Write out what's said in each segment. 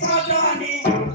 Sujani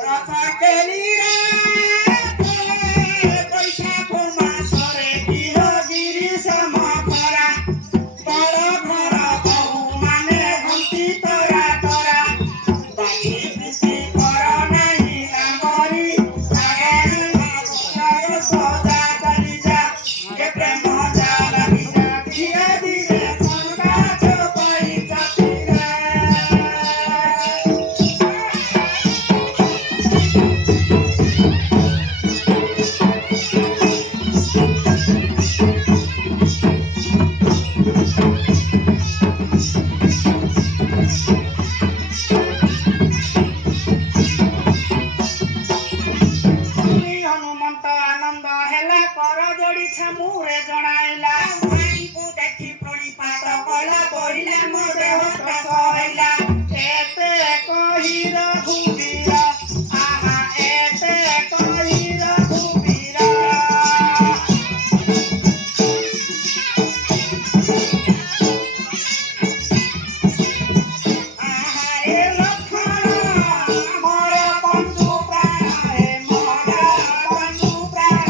রাসা কেলি রে পয়সা ঘুমা সরে গিহ গিরি সমখরা বড় ঘর বহু মানে হন্তি তোরা তোরা বাছি পিছি কর নাই আমরি লাগে সদা চালি যা কে প্রেম যা লাগি যা ধীরে ধীরে সরকা চপাই চাতি রে ହନୁମନ୍ତ ଆନନ୍ଦ ହେଲା କର ଯୋଡ଼ି ଛାମୁରେ ଜଣାଇଲା ଭାଇଙ୍କୁ ଦେଖି ପ୍रणिपात କଲା ବଢିଲା ମୋ ଦେହ ତ୍ରାସ ହେଲା ଏତେ କହି ରଘୁବୀର ଆହା ଏତେ କହି ରଘୁବୀର ଆହାରେ ଲକ୍ଷ୍ମଣ ମୋର ବନ୍ଧୁ ପ୍ରାଣ ହେ ମୋର ବନ୍ଧୁ ପ୍ରାଣ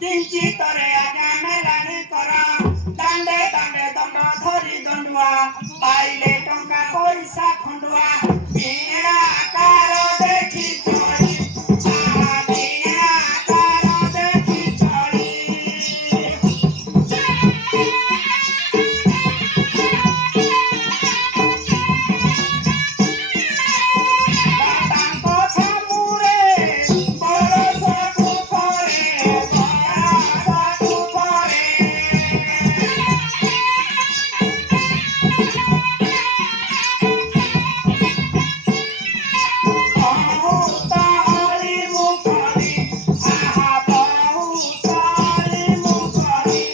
କିଞ୍ଚିତରେ ଆଜ୍ଞା ମେଲାଣି କର ଦାଣ୍ଡେ ଦାଣ୍ଡେ ଦଣ୍ଡ ଧରି ଦଣ୍ଡୁଆ ପାଇଲେ ଟଙ୍କା ପଇସା ଖଣ୍ଡୁଆ ବୀଣା ଆକାର ଦେଖି ଚଳି ବୀଣା ଆକାର ଦେଖି ଚଳି ତାଙ୍କ ଛାମୁରେ ବରଷ କୁପରେ ବରଷ କୁପରେ ବହୁତ ଅଳି ମୁଖରି ଆହା ବହୁତ ଅଳି ମୁଖରି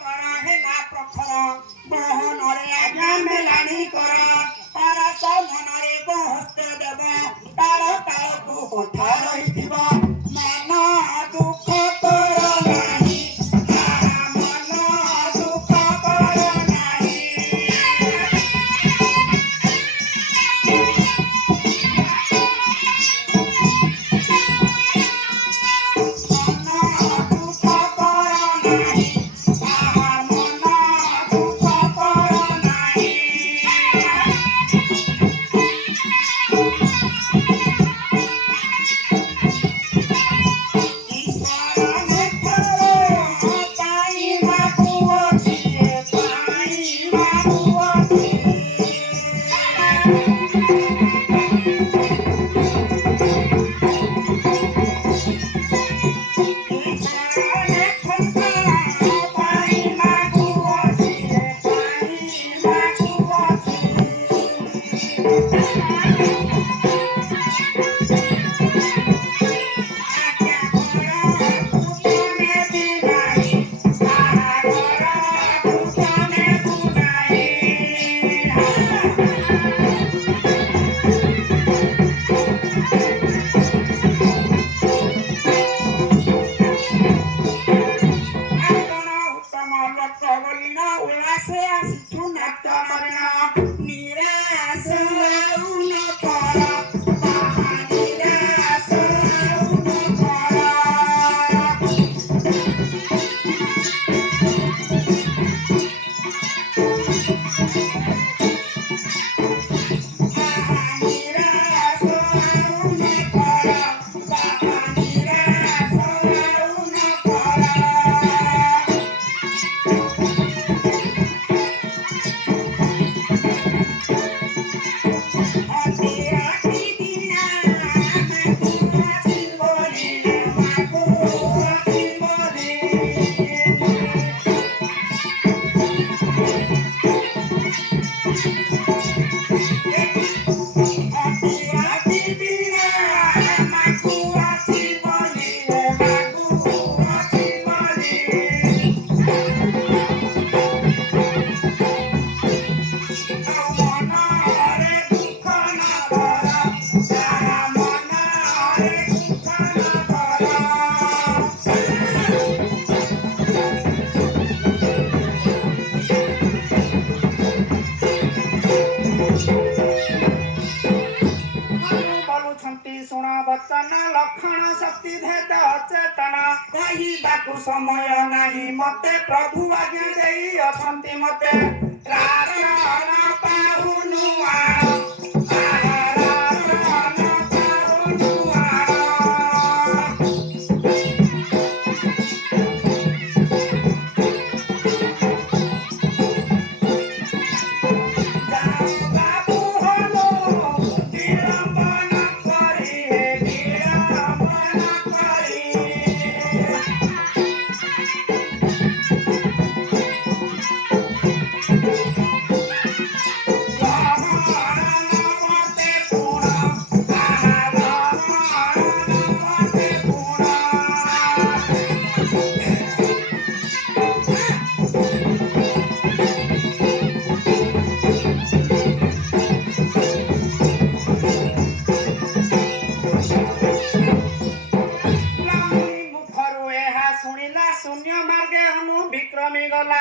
କର ହେଲା ପ୍ରଖର ମୋହନରେ ଆଜ୍ଞା ମେଲାଣି କର ତାର ମନରେ ବହସ୍ତ ଦେବ ତାଳ ତାଳକୁ କଥା ରହିଥିବ ମନ ଦୁଃଖ କର ନାହିଁ ଆହା ମନ ଦୁଃଖ କର ନାହିଁ ମନ ଦୁଃଖ କର ନାହିଁ ଆହା ମନ ଦୁଃଖ କର ନାହିଁ ଈଶ୍ୱର ନେଖର ପାଇବାକୁ ଅଛି ପାଇବାକୁ ଅଛି ଈଶ୍ୱର ନେଖର ବିଧେତ ଚେତନ କହିବାକୁ ସମୟ ନାହିଁ ମତେ ପ୍ରଭୁ ଆଜ୍ଞା ଦେଇ ଅଛନ୍ତି ମତେ ରାରଣ ପାହୁନୁ ଆଣ ରାରଣ ପାହୁନୁ ଆଣ ବାବୁ ହলো ବିଳମ୍ବନ କରି ହେ ବିଳମ୍ବନ କରି ମତେ ପୁଣ ମତେ ପୁଣ ମୁଖରୁ ଏହା ଶୁଣିଲା ଶୂନ୍ୟ ମାର୍ଗେ ହନୁ ବିକ୍ରମୀ ଗଲା।